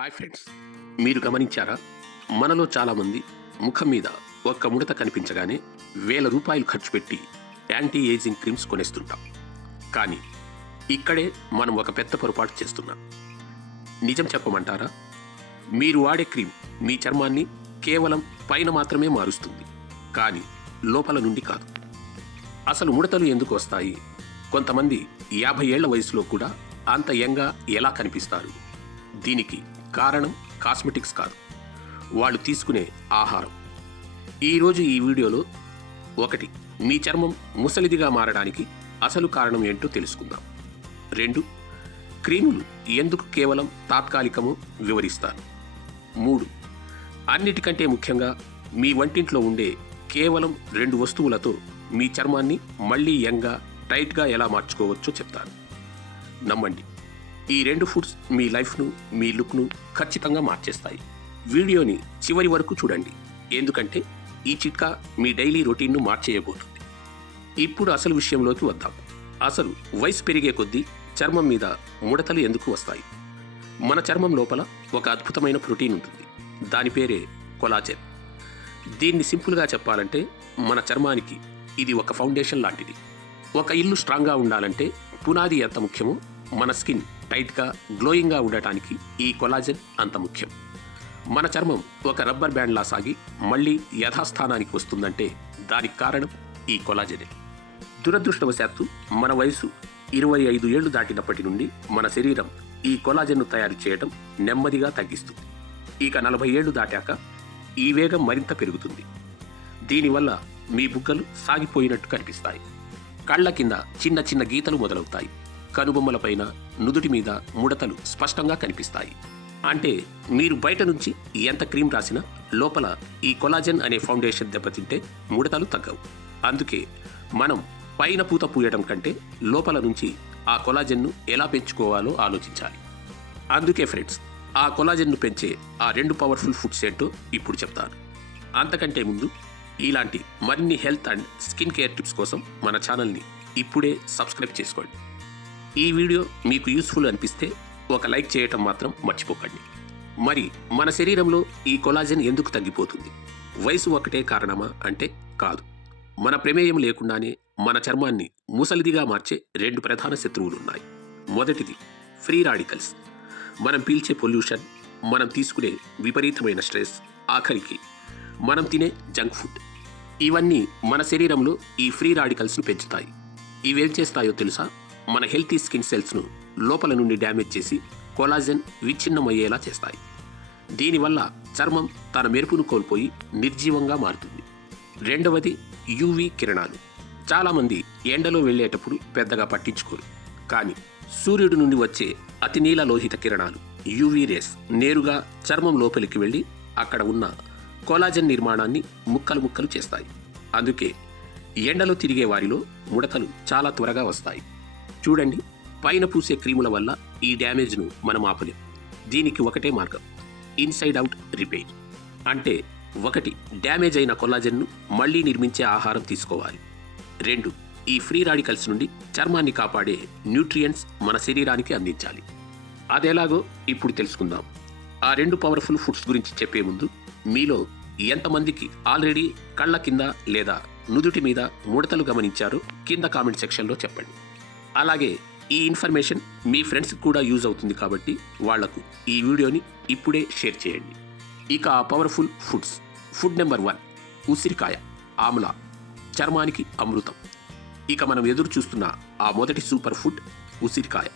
Hi friends, మీరు గమనించారా? మనలో చాలామంది ముఖం మీద ఒక్క ముడత కనిపించగానే వేల రూపాయలు ఖర్చు పెట్టి యాంటీ ఏజింగ్ క్రీమ్స్ కొనేస్తుంటాం. కానీ ఇక్కడే మనం ఒక పెద్ద పొరపాటు చేస్తున్నాం. నిజం చెప్పమంటారా? మీరు వాడే క్రీమ్ మీ చర్మాన్ని కేవలం పైన మాత్రమే మారుస్తుంది, కానీ లోపల నుండి కాదు. అసలు ముడతలు ఎందుకు వస్తాయి? కొంతమంది 50 ఏళ్ల వయసులో కూడా అంత యంగా ఎలా కనిపిస్తారు? దీనికి కారణం కాస్మెటిక్స్ కాదు, వాళ్ళు తీసుకునే ఆహారం. ఈరోజు ఈ వీడియోలో 1. మీ చర్మం ముసలిదిగా మారడానికి అసలు కారణం ఏంటో తెలుసుకుందాం. 2. క్రీములు ఎందుకు కేవలం తాత్కాలికమో వివరిస్తాను. 3. అన్నిటికంటే ముఖ్యంగా మీ వంటింట్లో ఉండే కేవలం 2 వస్తువులతో మీ చర్మాన్ని మళ్ళీ యంగా, టైట్గా ఎలా మార్చుకోవచ్చో చెప్తాను. నమ్మండి, ఈ 2 ఫుడ్స్ మీ లైఫ్ను, మీ లుక్ను ఖచ్చితంగా మార్చేస్తాయి. వీడియోని చివరి వరకు చూడండి, ఎందుకంటే ఈ చిట్కా మీ డైలీ రొటీన్ను మార్చేయబోతుంది. ఇప్పుడు అసలు విషయంలోకి వద్దాం. అసలు వయసు పెరిగే కొద్దీ చర్మం మీద ముడతలు ఎందుకు వస్తాయి? మన చర్మం లోపల ఒక అద్భుతమైన ప్రోటీన్ ఉంటుంది. దాని పేరే కొలాజెన్. దీన్ని సింపుల్గా చెప్పాలంటే మన చర్మానికి ఇది ఒక ఫౌండేషన్ లాంటిది. ఒక ఇల్లు స్ట్రాంగ్గా ఉండాలంటే పునాది ఎంత ముఖ్యమో మన స్కిన్ టైట్గా, గ్లోయింగ్గా ఉండటానికి ఈ కొలాజెన్ అంత ముఖ్యం. మన చర్మం ఒక రబ్బర్ బ్యాండ్లా సాగి మళ్ళీ యథాస్థానానికి వస్తుందంటే దానికి కారణం ఈ కొలాజెనే. దురదృష్టవశాత్తు మన వయసు 25 ఏళ్లు దాటినప్పటి నుండి మన శరీరం ఈ కొలాజెన్ను తయారు చేయడం నెమ్మదిగా తగ్గిస్తుంది. ఇక 40 ఏళ్లు దాటాక ఈ వేగం మరింత పెరుగుతుంది. దీనివల్ల మీ బుగ్గలు సాగిపోయినట్టు కనిపిస్తాయి. కళ్ళ కింద చిన్న చిన్న గీతలు మొదలవుతాయి. కనుబొమ్మలపైన, నుదుటి మీద ముడతలు స్పష్టంగా కనిపిస్తాయి. అంటే మీరు బయట నుంచి ఎంత క్రీమ్ రాసినా లోపల ఈ కొలాజెన్ అనే ఫౌండేషన్ దెబ్బతింటే ముడతలు తగ్గవు. అందుకే మనం పైన పూత పూయడం కంటే లోపల నుంచి ఆ కొలాజెన్ను ఎలా పెంచుకోవాలో ఆలోచించాలి. అందుకే ఫ్రెండ్స్, ఆ కొలాజెన్ను పెంచే ఆ 2 పవర్ఫుల్ ఫుడ్స్ ఏంటో ఇప్పుడు చెప్తాను. అంతకంటే ముందు ఇలాంటి మరిన్ని health and skin care tips కోసం మన ఛానల్ని ఇప్పుడే సబ్స్క్రైబ్ చేసుకోండి. ఈ వీడియో మీకు యూస్ఫుల్ అనిపిస్తే ఒక లైక్ చేయటం మాత్రం మర్చిపోకండి. మరి మన శరీరంలో ఈ కొలాజెన్ ఎందుకు తగ్గిపోతుంది? వయసు ఒకటే కారణమా అంటే కాదు. మన ప్రమేయం లేకుండానే మన చర్మాన్ని ముసలిదిగా మార్చే 2 ప్రధాన శత్రువులున్నాయి. మొదటిది ఫ్రీ రాడికల్స్. మనం పీల్చే పొల్యూషన్, మనం తీసుకునే విపరీతమైన స్ట్రెస్, ఆఖరికి మనం తినే జంక్ ఫుడ్, ఇవన్నీ మన శరీరంలో ఈ ఫ్రీ రాడికల్స్ను పెంచుతాయి. ఇవేం చేస్తాయో తెలుసా? మన హెల్తీ స్కిన్ సెల్స్ను లోపల నుండి డ్యామేజ్ చేసి కొలాజెన్ విచ్ఛిన్నమయ్యేలా చేస్తాయి. దీనివల్ల చర్మం తన మెరుపును కోల్పోయి నిర్జీవంగా మారుతుంది. రెండవది యూవీ కిరణాలు. చాలామంది ఎండలో వెళ్ళేటప్పుడు పెద్దగా పట్టించుకోరు, కానీ సూర్యుడి నుండి వచ్చే అతి నీల లోహిత కిరణాలు యూవీ రేస్ నేరుగా చర్మం లోపలికి వెళ్ళి అక్కడ ఉన్న కొలాజెన్ నిర్మాణాన్ని ముక్కలు ముక్కలు చేస్తాయి. అందుకే ఎండలో తిరిగే వారిలో ముడతలు చాలా త్వరగా వస్తాయి. చూడండి, పైన పూసే క్రీముల వల్ల ఈ డ్యామేజ్ను మనం ఆపలేం. దీనికి ఒకటే మార్గం, ఇన్సైడ్ అవుట్ రిపేర్. అంటే 1. డ్యామేజ్ అయిన కొలాజెన్ను మళ్లీ నిర్మించే ఆహారం తీసుకోవాలి. 2. ఈ ఫ్రీ రాడికల్స్ నుండి చర్మాన్ని కాపాడే న్యూట్రియంట్స్ మన శరీరానికి అందించాలి. అదెలాగో ఇప్పుడు తెలుసుకుందాం. ఆ 2 పవర్ఫుల్ ఫుడ్స్ గురించి చెప్పే ముందు, మీలో ఎంతమందికి ఆల్రెడీ కళ్ళ కింద లేదా నుదుటి మీద ముడతలు గమనించారో కింద కామెంట్ సెక్షన్లో చెప్పండి. అలాగే ఈ ఇన్ఫర్మేషన్ మీ ఫ్రెండ్స్కి కూడా యూజ్ అవుతుంది కాబట్టి వాళ్లకు ఈ వీడియోని ఇప్పుడే షేర్ చేయండి. ఇక ఆ పవర్ఫుల్ ఫుడ్స్. ఫుడ్ నెంబర్ 1, ఉసిరికాయ, ఆమ్లా, చర్మానికి అమృతం. ఇక మనం ఎదురు చూస్తున్న ఆ మొదటి సూపర్ ఫుడ్ ఉసిరికాయ.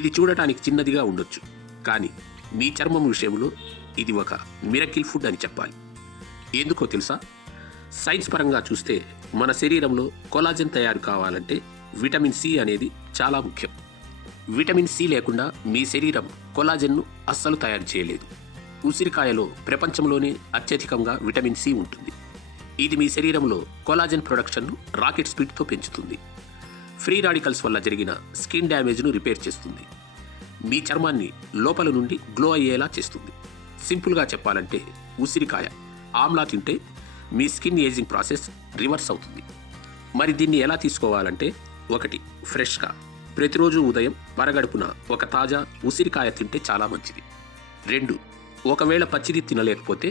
ఇది చూడటానికి చిన్నదిగా ఉండొచ్చు, కానీ మీ చర్మం విషయంలో ఇది ఒక మిరకిల్ ఫుడ్ అని చెప్పాలి. ఎందుకో తెలుసా? సైన్స్ పరంగా చూస్తే మన శరీరంలో కొలాజెన్ తయారు కావాలంటే విటమిన్ సి అనేది చాలా ముఖ్యం. విటమిన్ సి లేకుండా మీ శరీరం కొలాజెన్ను అస్సలు తయారు చేయలేదు. ఉసిరికాయలో ప్రపంచంలోనే అత్యధికంగా విటమిన్ సి ఉంటుంది. ఇది మీ శరీరంలో కొలాజెన్ ప్రొడక్షన్ను రాకెట్ స్పీడ్తో పెంచుతుంది. ఫ్రీ రాడికల్స్ వల్ల జరిగిన స్కిన్ డ్యామేజ్ను రిపేర్ చేస్తుంది. మీ చర్మాన్ని లోపల నుండి గ్లో అయ్యేలా చేస్తుంది. సింపుల్గా చెప్పాలంటే ఉసిరికాయ, ఆమ్లా తింటే మీ స్కిన్ ఏజింగ్ ప్రాసెస్ రివర్స్ అవుతుంది. మరి దీన్ని ఎలా తీసుకోవాలంటే, 1. ఫ్రెష్గా ప్రతిరోజు ఉదయం పరగడుపున ఒక తాజా ఉసిరికాయ తింటే చాలా మంచిది. 2. ఒకవేళ పచ్చిది తినలేకపోతే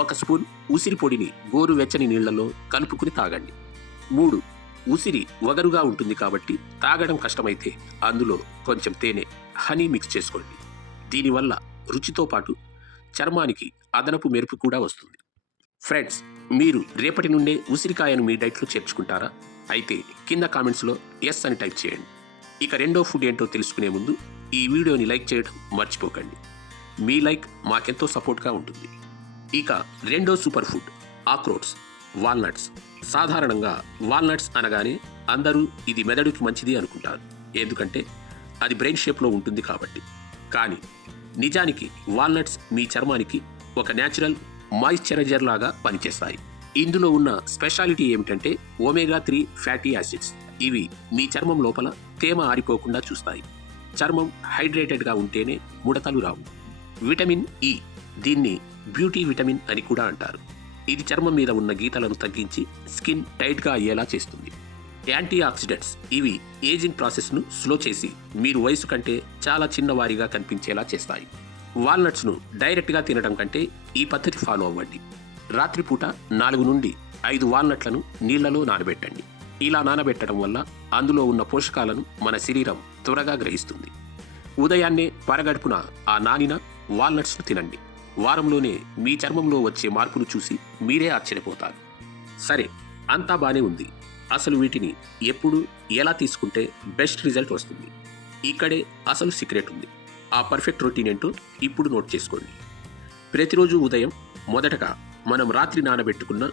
1 స్పూన్ ఉసిరి పొడిని గోరువెచ్చని నీళ్లలో కలుపుకుని తాగండి. 3. ఉసిరి వగరుగా ఉంటుంది కాబట్టి తాగడం కష్టమైతే అందులో కొంచెం తేనె, హనీ మిక్స్ చేసుకోండి. దీనివల్ల రుచితో పాటు చర్మానికి అదనపు మెరుపు కూడా వస్తుంది. ఫ్రెండ్స్, మీరు రేపటి నుండే ఉసిరికాయను మీ డైట్లో చేర్చుకుంటారా? అయితే కింద కామెంట్స్లో ఎస్ అని టైప్ చేయండి. ఇక రెండో ఫుడ్ ఏంటో తెలుసుకునే ముందు ఈ వీడియోని లైక్ చేయడం మర్చిపోకండి. మీ లైక్ మాకెంతో సపోర్ట్గా ఉంటుంది. ఇక రెండో సూపర్ ఫుడ్ ఆక్రోట్స్, వాల్నట్స్. సాధారణంగా వాల్నట్స్ అనగానే అందరూ ఇది మెదడుకి మంచిది అనుకుంటారు, ఎందుకంటే అది బ్రెయిన్ షేప్లో ఉంటుంది కాబట్టి. కానీ నిజానికి వాల్నట్స్ మీ చర్మానికి ఒక న్యాచురల్ మాయిశ్చరైజర్ లాగా పనిచేస్తాయి. ఇందులో ఉన్న స్పెషాలిటీ ఏమిటంటే ఒమేగా 3 ఫ్యాటీ యాసిడ్స్. ఇవి మీ చర్మం లోపల తేమ ఆరిపోకుండా చూస్తాయి. చర్మం హైడ్రేటెడ్గా ఉంటేనే ముడతలు రావు. విటమిన్ ఇ, దీన్ని బ్యూటీ విటమిన్ అని కూడా అంటారు. ఇది చర్మం మీద ఉన్న గీతలను తగ్గించి స్కిన్ టైట్గా అయ్యేలా చేస్తుంది. యాంటీ ఆక్సిడెంట్స్, ఇవి ఏజింగ్ ప్రాసెస్ను స్లో చేసి మీరు వయసు కంటే చాలా చిన్నవారిగా కనిపించేలా చేస్తాయి. వాల్నట్స్ను డైరెక్ట్గా తినడం కంటే ఈ పద్ధతి ఫాలో అవ్వండి. రాత్రిపూట 4 నుండి 5 వాల్నట్లను నీళ్లలో నానబెట్టండి. ఇలా నానబెట్టడం వల్ల అందులో ఉన్న పోషకాలను మన శరీరం త్వరగా గ్రహిస్తుంది. ఉదయాన్నే పరగడుపున ఆ నానిన వాల్నట్స్ను తినండి. వారంలోనే మీ చర్మంలో వచ్చే మార్పును చూసి మీరే ఆశ్చర్యపోతారు. సరే, అంతా బానే ఉంది. అసలు వీటిని ఎప్పుడు ఎలా తీసుకుంటే బెస్ట్ రిజల్ట్ వస్తుంది? ఇక్కడే అసలు సీక్రెట్ ఉంది. ఆ పర్ఫెక్ట్ రొటీన్ ఏంటో ఇప్పుడు నోట్ చేసుకోండి. ప్రతిరోజు ఉదయం మొదటగా మనం రాత్రి నానబెట్టుకున్న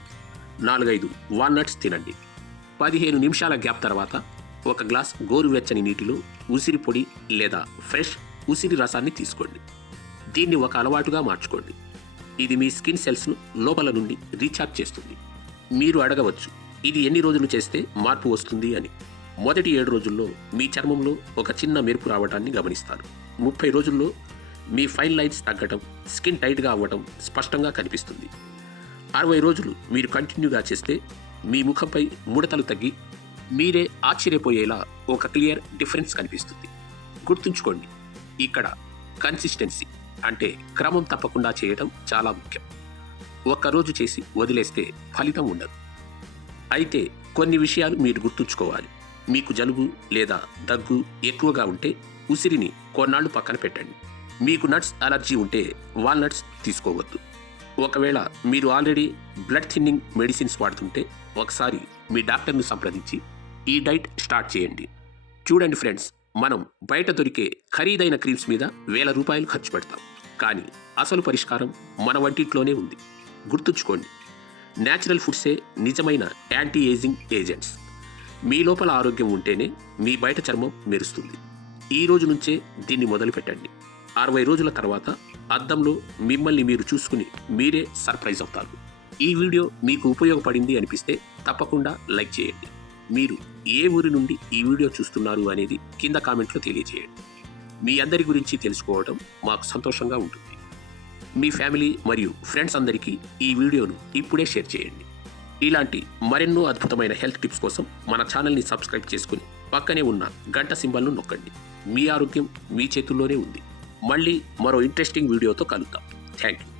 4-5 వాల్నట్స్ తినండి. 15 నిమిషాల గ్యాప్ తర్వాత 1 గ్లాస్ గోరువెచ్చని నీటిలో ఉసిరి పొడి లేదా ఫ్రెష్ ఉసిరి రసాన్ని తీసుకోండి. దీన్ని ఒక అలవాటుగా మార్చుకోండి. ఇది మీ స్కిన్ సెల్స్ను లోపల నుండి రీఛార్జ్ చేస్తుంది. మీరు అడగవచ్చు, ఇది ఎన్ని రోజులు చేస్తే మార్పు వస్తుంది అని. మొదటి 7 రోజుల్లో మీ చర్మంలో ఒక చిన్న మెరుపు రావడాన్ని గమనిస్తారు. 30 రోజుల్లో మీ ఫైన్ లైన్స్ తగ్గటం, స్కిన్ టైట్గా అవ్వటం స్పష్టంగా కనిపిస్తుంది. 60 రోజులు మీరు కంటిన్యూగా చేస్తే మీ ముఖంపై ముడతలు తగ్గి మీరే ఆశ్చర్యపోయేలా ఒక క్లియర్ డిఫరెన్స్ కనిపిస్తుంది. గుర్తుంచుకోండి, ఇక్కడ కన్సిస్టెన్సీ అంటే క్రమం తప్పకుండా చేయడం చాలా ముఖ్యం. ఒక్కరోజు చేసి వదిలేస్తే ఫలితం ఉండదు. అయితే కొన్ని విషయాలు మీరు గుర్తుంచుకోవాలి. మీకు జలుబు లేదా దగ్గు ఎక్కువగా ఉంటే ఉసిరిని కొన్నాళ్ళు పక్కన పెట్టండి. మీకు నట్స్ అలర్జీ ఉంటే వాల్నట్స్ తీసుకోవద్దు. ఒకవేళ మీరు ఆల్రెడీ బ్లడ్ థిన్నింగ్ మెడిసిన్స్ వాడుతుంటే ఒకసారి మీ డాక్టర్ను సంప్రదించి ఈ డైట్ స్టార్ట్ చేయండి. చూడండి ఫ్రెండ్స్, మనం బయట దొరికే ఖరీదైన క్రీమ్స్ మీద ₹1000 ఖర్చు పెడతాం. కానీ అసలు పరిష్కారం మన వంటింట్లోనే ఉంది. గుర్తుంచుకోండి, న్యాచురల్ ఫుడ్సే నిజమైన యాంటీ ఏజింగ్ ఏజెంట్స్. మీ లోపల ఆరోగ్యం ఉంటేనే మీ బయట చర్మం మెరుస్తుంది. ఈ రోజు నుంచే దీన్ని మొదలు పెట్టండి. 60 రోజుల తర్వాత అద్దంలో మిమ్మల్ని మీరు చూసుకుని మీరే సర్ప్రైజ్ అవుతారు. ఈ వీడియో మీకు ఉపయోగపడింది అనిపిస్తే తప్పకుండా లైక్ చేయండి. మీరు ఏ ఊరి నుండి ఈ వీడియో చూస్తున్నారు అనేది కింద కామెంట్లో తెలియజేయండి. మీ అందరి గురించి తెలుసుకోవడం మాకు సంతోషంగా ఉంటుంది. మీ ఫ్యామిలీ మరియు ఫ్రెండ్స్ అందరికీ ఈ వీడియోను ఇప్పుడే షేర్ చేయండి. ఇలాంటి మరెన్నో అద్భుతమైన హెల్త్ టిప్స్ కోసం మన ఛానల్ని సబ్స్క్రైబ్ చేసుకుని పక్కనే ఉన్న గంట సింబల్ను నొక్కండి. మీ ఆరోగ్యం మీ చేతుల్లోనే ఉంది. మళ్ళీ మరో ఇంట్రెస్టింగ్ వీడియోతో కలుద్దాం. Thank you.